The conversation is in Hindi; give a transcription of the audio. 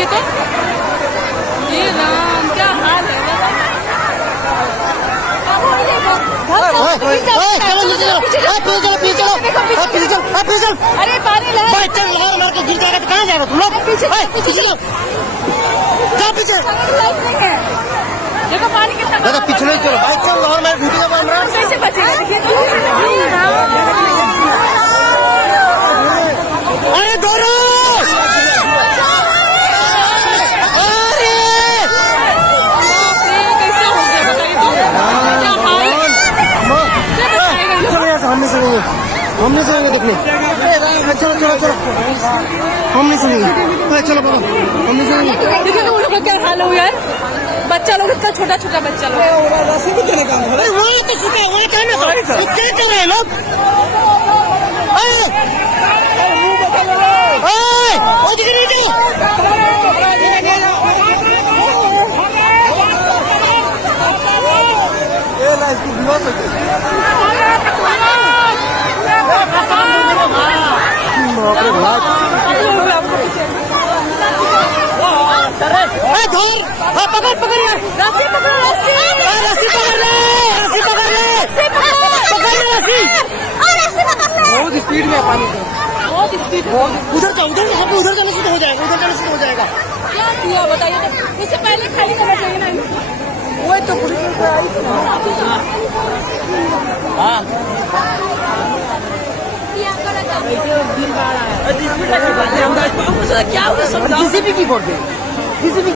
देखिए तो ये राम क्या हाल है। अरे पानी मार के गिर जाएगा तो कहाँ जाएगा तुम लोग? पीछे देखो पानी कितना पीछे नहीं चलो भाई, चल और मैं वीडियो बन रहा हूँ। कैसे बचेगा देखिए तो। अरे दोरो कैसे हो गया बताइए तो। क्या हाल है? चलो यार, हम नहीं सकेंगे देखने। चलो चलो चलो, हम नहीं सकेंगे। चलो बाबा, हम नहीं सकेंगे। देखिए तो उन लोग का क्या हाल हो गया है। बच्चा लोग इतना छोटा छोटा बच्चा लोग। वहाँ तो सीखा, वहाँ क्या ना क्या कर रहे हैं लोग? पकड़ पकड़ यार, रस्सी पकड़ो रस्सी। रस्सी पकड़ ले, रस्सी पकड़ ले, पकड़ ले रस्सी। बहुत स्पीड में है पानी का, बहुत स्पीड। उधर का उधर, यहाँ पे उधर जाने से तो हो जाएगा, उधर जाने से तो हो जाएगा। क्या किया बताइए तो। इससे पहले खाली करना चाहिए ना। वो तो क्या होगा सब किसी भी की बोल दे, किसी भी